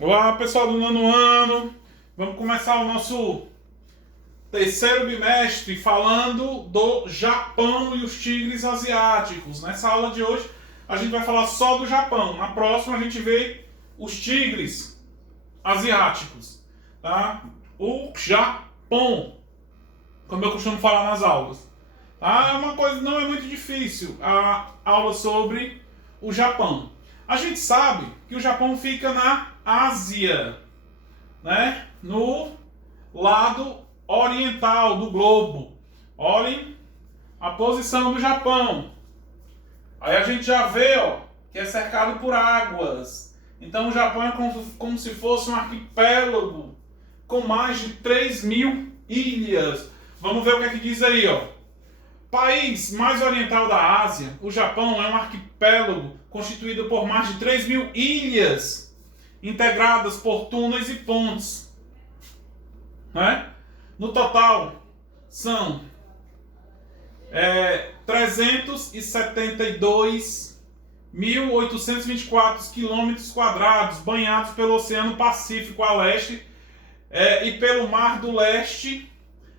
Olá, pessoal do nono ano. Vamos começar o nosso terceiro bimestre falando do Japão e os tigres asiáticos. Nessa aula de hoje a gente vai falar só do Japão. Na próxima a gente vê os tigres asiáticos, tá? O Japão, como eu costumo falar nas aulas. Tá? É uma coisa, não é muito difícil a aula sobre o Japão. A gente sabe que o Japão fica na Ásia, né? No lado oriental do globo. Olhem a posição do Japão. Aí a gente já vê, ó, que é cercado por águas. Então o Japão é como se fosse um arquipélago com mais de 3.000 ilhas. Vamos ver o que é que diz aí, ó. País mais oriental da Ásia, o Japão é um arquipélago constituído por mais de 3.000 ilhas, integradas por túneis e pontes. Né? No total, são 372.824 quilômetros quadrados, banhados pelo Oceano Pacífico a leste e pelo Mar do Leste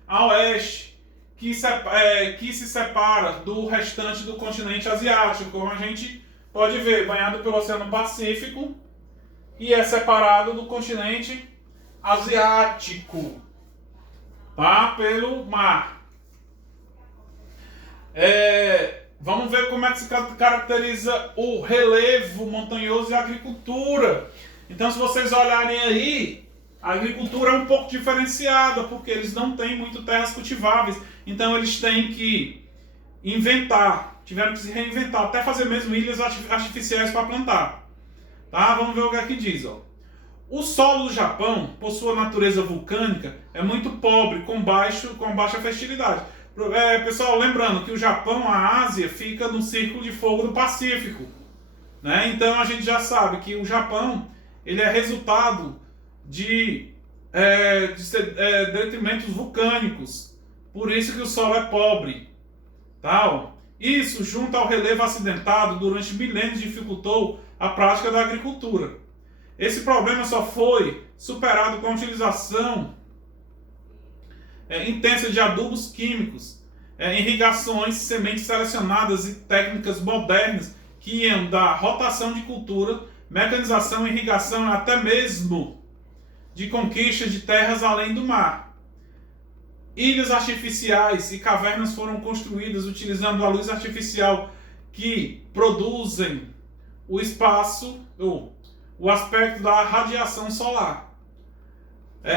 a oeste, que se separa do restante do continente asiático, como a gente pode ver, banhado pelo Oceano Pacífico e é separado do continente asiático, tá? Pelo mar. Vamos ver como é que se caracteriza o relevo montanhoso e a agricultura. Então, se vocês olharem aí, a agricultura é um pouco diferenciada, porque eles não têm muito terras cultiváveis. Então eles têm que tiveram que se reinventar, até fazer mesmo ilhas artificiais para plantar. Tá? Vamos ver o que é que diz. Ó. O solo do Japão, por sua natureza vulcânica, é muito pobre, com baixa fertilidade. Pessoal, lembrando que o Japão, a Ásia, fica no Círculo de Fogo do Pacífico. Né? Então a gente já sabe que o Japão ele é resultado de detrimentos vulcânicos. Por isso que o solo é pobre. Tá? Isso, junto ao relevo acidentado, durante milênios dificultou a prática da agricultura. Esse problema só foi superado com a utilização intensa de adubos químicos, irrigações, sementes selecionadas e técnicas modernas que iam da rotação de cultura, mecanização, irrigação e até mesmo de conquista de terras além do mar. Ilhas artificiais e cavernas foram construídas utilizando a luz artificial que produzem o espaço, o aspecto da radiação solar.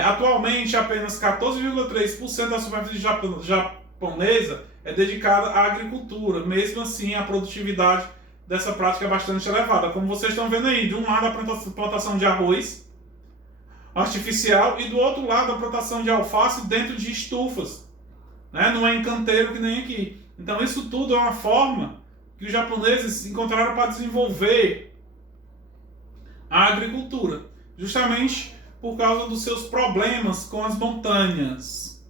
Atualmente, apenas 14,3% da superfície japonesa é dedicada à agricultura. Mesmo assim, a produtividade dessa prática é bastante elevada. Como vocês estão vendo aí, de um lado a plantação de arroz artificial e do outro lado a plantação de alface dentro de estufas, né? Não é em canteiro que nem aqui. Então isso tudo é uma forma que os japoneses encontraram para desenvolver a agricultura, justamente por causa dos seus problemas com as montanhas,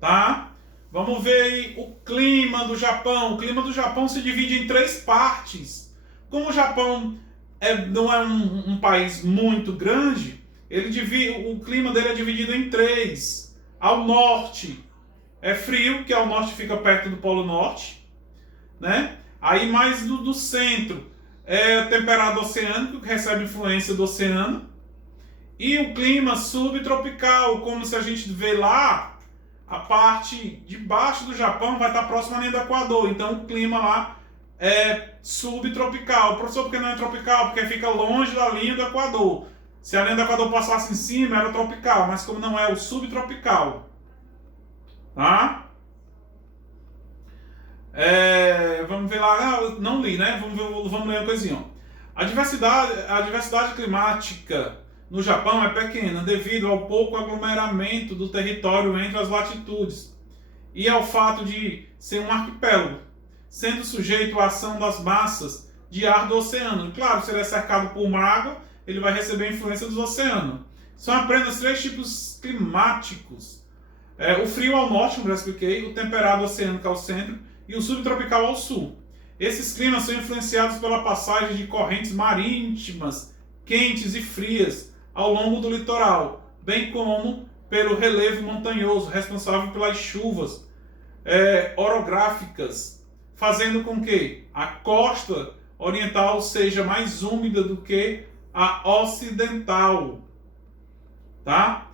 tá? Vamos ver aí o clima do Japão. O clima do Japão se divide em 3 partes. Como o Japão não é um país muito grande, o clima dele é dividido em 3. Ao norte é frio, que ao norte fica perto do Polo Norte, né? Aí mais do centro é temperado oceânico, que recebe influência do oceano. E o clima subtropical, como se a gente vê lá, a parte de baixo do Japão vai estar próxima à linha do Equador. Então o clima lá é subtropical. Professor, por que não é tropical? Porque fica longe da linha do Equador. Se a linha do Equador passasse em cima, era tropical, mas como não é, o subtropical. Tá? Vamos ver lá, não li, né? Vamos ler uma coisinha. A diversidade climática no Japão é pequena devido ao pouco aglomeramento do território entre as latitudes e ao fato de ser um arquipélago, sendo sujeito à ação das massas de ar do oceano. Claro, se ele é cercado por uma água, ele vai receber a influência dos oceanos. São apenas 3 tipos climáticos. O frio ao norte, como já expliquei, o temperado oceânico ao centro e o subtropical ao sul. Esses climas são influenciados pela passagem de correntes marítimas quentes e frias ao longo do litoral, bem como pelo relevo montanhoso, responsável pelas chuvas orográficas, fazendo com que a costa oriental seja mais úmida do que a ocidental. Tá?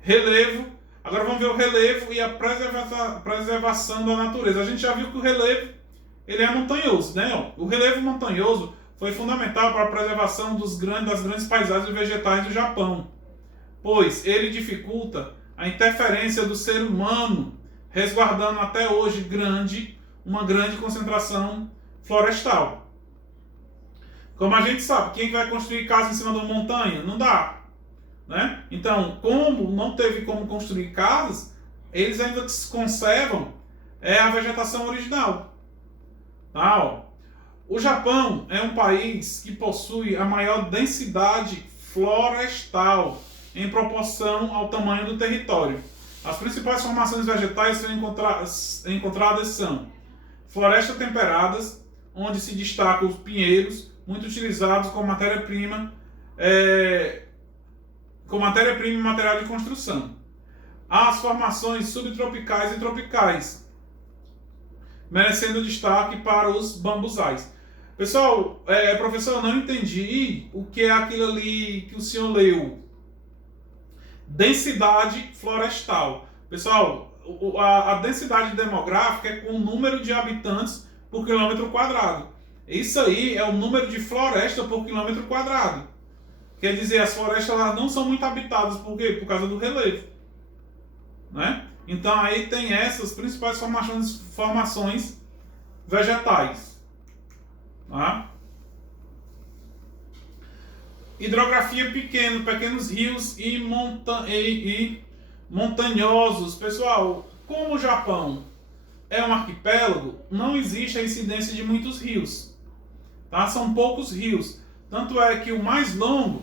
Relevo. Agora vamos ver o relevo e a preservação da natureza. A gente já viu que o relevo ele é montanhoso, né? O relevo montanhoso foi fundamental para a preservação das grandes paisagens vegetais do Japão, pois ele dificulta a interferência do ser humano, resguardando até hoje uma grande concentração florestal. Como a gente sabe, quem vai construir casa em cima de uma montanha? Não dá. Né? Então, como não teve como construir casas, eles ainda conservam a vegetação original. Tá, ó. O Japão é um país que possui a maior densidade florestal em proporção ao tamanho do território. As principais formações vegetais encontradas são florestas temperadas, onde se destacam os pinheiros, muito utilizados como matéria-prima e material de construção. As formações subtropicais e tropicais, merecendo destaque para os bambuzais. Pessoal, professor, eu não entendi o que é aquilo ali que o senhor leu. Densidade florestal. Pessoal, a densidade demográfica é com o número de habitantes por quilômetro quadrado. Isso aí é o número de floresta por quilômetro quadrado. Quer dizer, as florestas elas não são muito habitadas. Por quê? Por causa do relevo. Né? Então aí tem essas principais formações vegetais. Tá? Hidrografia pequenos rios e montanhosos. Pessoal, como o Japão é um arquipélago, não existe a incidência de muitos rios. Tá? São poucos rios. Tanto é que o mais longo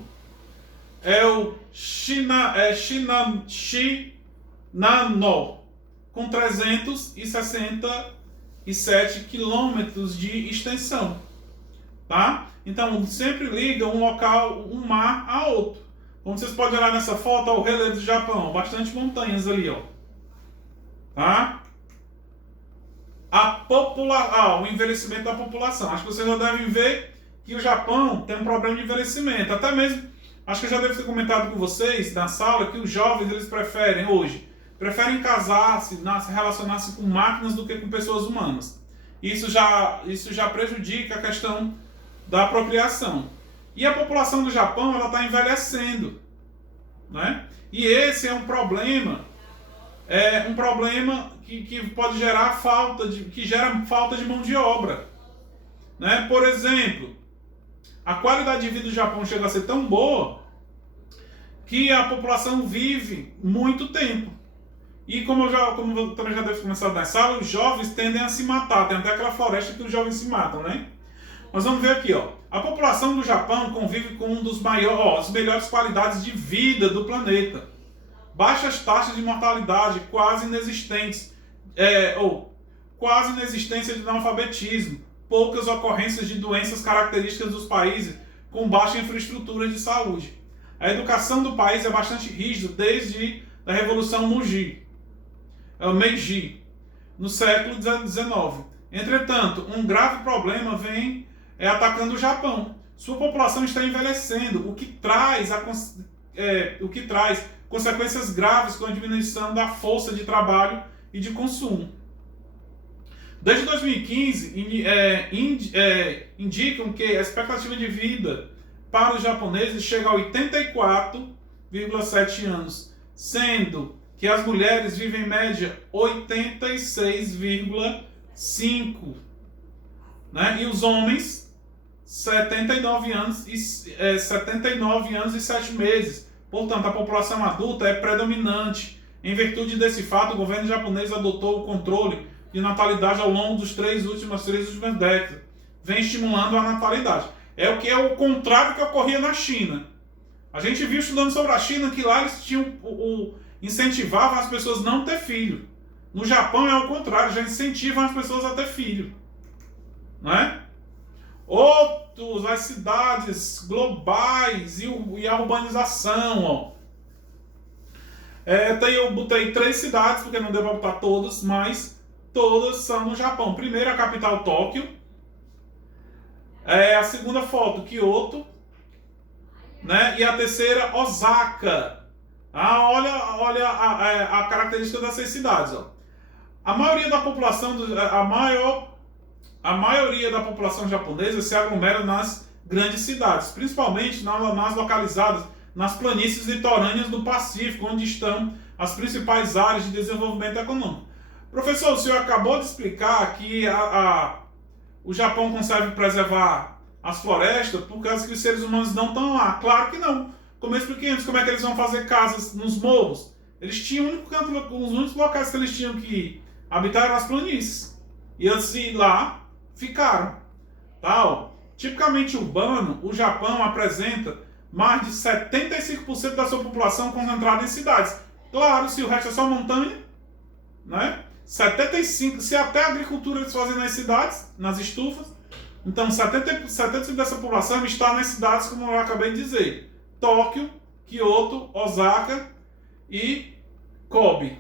é o Shinano, com 367 quilômetros de extensão. Tá? Então, sempre liga um mar a outro. Como vocês podem olhar nessa foto, ó, o relevo do Japão, bastante montanhas ali, ó. Tá? O envelhecimento da população. Acho que vocês já devem ver que o Japão tem um problema de envelhecimento. Até mesmo, acho que eu já devo ter comentado com vocês na sala que os jovens eles preferem casar-se, relacionar-se com máquinas do que com pessoas humanas. Isso já prejudica a questão da procriação. E a população do Japão ela está envelhecendo, né? E esse é um problema que pode gerar falta de mão de obra, né? Por exemplo, a qualidade de vida do Japão chega a ser tão boa que a população vive muito tempo. E como eu também já devo começar na sala, os jovens tendem a se matar. Tem até aquela floresta que os jovens se matam, né? Mas vamos ver aqui, ó. A população do Japão convive com as melhores qualidades de vida do planeta. Baixas taxas de mortalidade, quase inexistentes, quase inexistência de analfabetismo, poucas ocorrências de doenças características dos países com baixa infraestrutura de saúde. A educação do país é bastante rígida desde a Revolução Meiji, no século XIX. Entretanto, um grave problema vem atacando o Japão. Sua população está envelhecendo, o que traz consequências graves com a diminuição da força de trabalho e de consumo. Desde 2015, indicam que a expectativa de vida para os japoneses chega a 84,7 anos, sendo que as mulheres vivem em média 86,5, né? E os homens 79 anos e 7 meses. Portanto, a população adulta é predominante. Em virtude desse fato, o governo japonês adotou o controle de natalidade ao longo dos três últimas décadas. Vem estimulando a natalidade. É o contrário que ocorria na China. A gente viu estudando sobre a China que lá eles incentivavam as pessoas a não ter filho. No Japão é o contrário, já incentivam as pessoas a ter filho. Né? Outros, as cidades globais e a urbanização, ó. Eu botei 3 cidades, porque não deu para botar todas, mas todas são no Japão. Primeiro, a capital, Tóquio. A segunda foto, Kyoto. Né? E a terceira, Osaka. Olha a característica dessas cidades. Ó. A maioria da população, a maioria da população japonesa se aglomera nas grandes cidades, principalmente nas localizadas nas planícies litorâneas do Pacífico, onde estão as principais áreas de desenvolvimento econômico. Professor, o senhor acabou de explicar que o Japão consegue preservar as florestas por causa que os seres humanos não estão lá. Claro que não. Como eu expliquei antes, como é que eles vão fazer casas nos morros? Eles tinham os únicos locais que eles tinham que habitar eram as planícies. E assim lá ficaram. Tá? Tipicamente urbano, o Japão apresenta mais de 75% da sua população concentrada em cidades. Claro, se o resto é só montanha, né? 75%, se até a agricultura eles fazem nas cidades, nas estufas, então 70% dessa população está nas cidades, como eu acabei de dizer. Tóquio, Kyoto, Osaka e Kobe,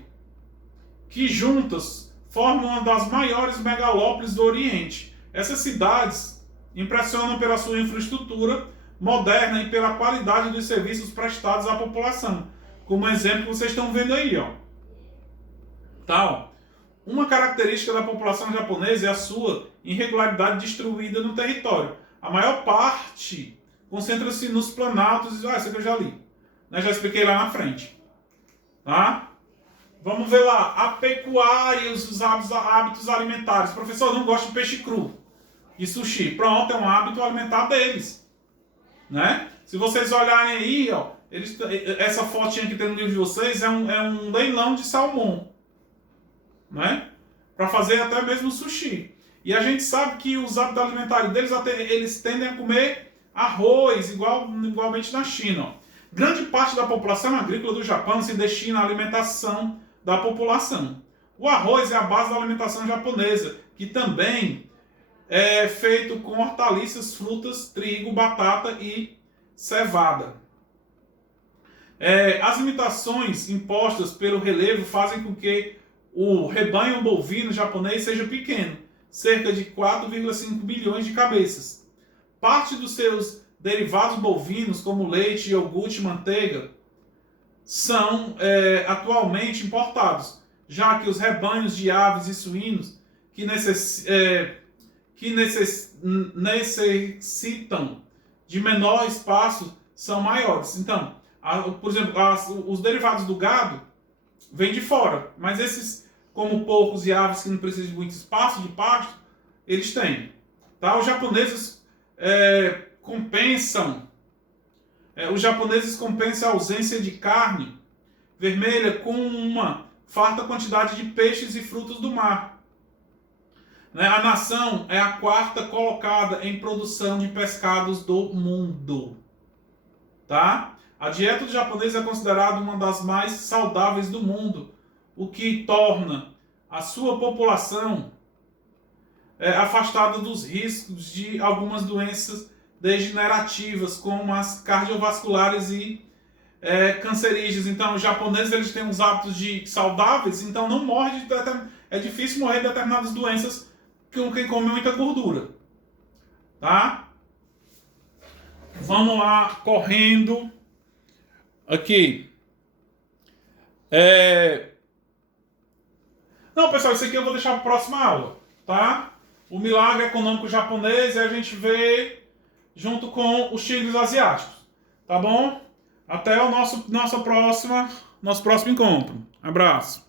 que juntas formam uma das maiores megalópolis do Oriente. Essas cidades impressionam pela sua infraestrutura moderna e pela qualidade dos serviços prestados à população. Como exemplo que vocês estão vendo aí, ó. Tá, ó. Uma característica da população japonesa é a sua irregularidade distribuída no território. A maior parte concentra-se nos planaltos. Isso aqui eu já li. Né? Já expliquei lá na frente. Tá? Vamos ver lá. A pecuária e os hábitos alimentares. O professor não gosta de peixe cru e sushi. Pronto, é um hábito alimentar deles. Né? Se vocês olharem aí, ó, essa fotinha que tem no livro de vocês é um leilão de salmão. Né? Para fazer até mesmo sushi. E a gente sabe que os hábitos alimentares deles, eles tendem a comer arroz, igualmente na China. Ó. Grande parte da população agrícola do Japão se destina à alimentação da população. O arroz é a base da alimentação japonesa, que também é feito com hortaliças, frutas, trigo, batata e cevada. As limitações impostas pelo relevo fazem com que o rebanho bovino japonês seja pequeno, cerca de 4,5 bilhões de cabeças. Parte dos seus derivados bovinos, como leite, iogurte e manteiga, são atualmente importados, já que os rebanhos de aves e suínos que necessitam de menor espaço são maiores. Então, por exemplo, os derivados do gado vêm de fora, mas esses, como porcos e aves que não precisam de muito espaço de pasto, eles têm. Tá? Os japoneses compensam a ausência de carne vermelha com uma farta quantidade de peixes e frutos do mar. Né? A nação é a 4ª colocada em produção de pescados do mundo. Tá? A dieta do japonês é considerada uma das mais saudáveis do mundo, o que torna a sua população afastada dos riscos de algumas doenças degenerativas, como as cardiovasculares e cancerígenas. Então, os japoneses eles têm uns hábitos saudáveis, então não morre é difícil morrer de determinadas doenças com quem come muita gordura. Tá? Vamos lá, correndo. Aqui. Não, pessoal, isso aqui eu vou deixar para a próxima aula, tá? O milagre econômico japonês, e a gente vê junto com os tigres asiáticos, tá bom? Até o nosso próximo encontro. Abraço.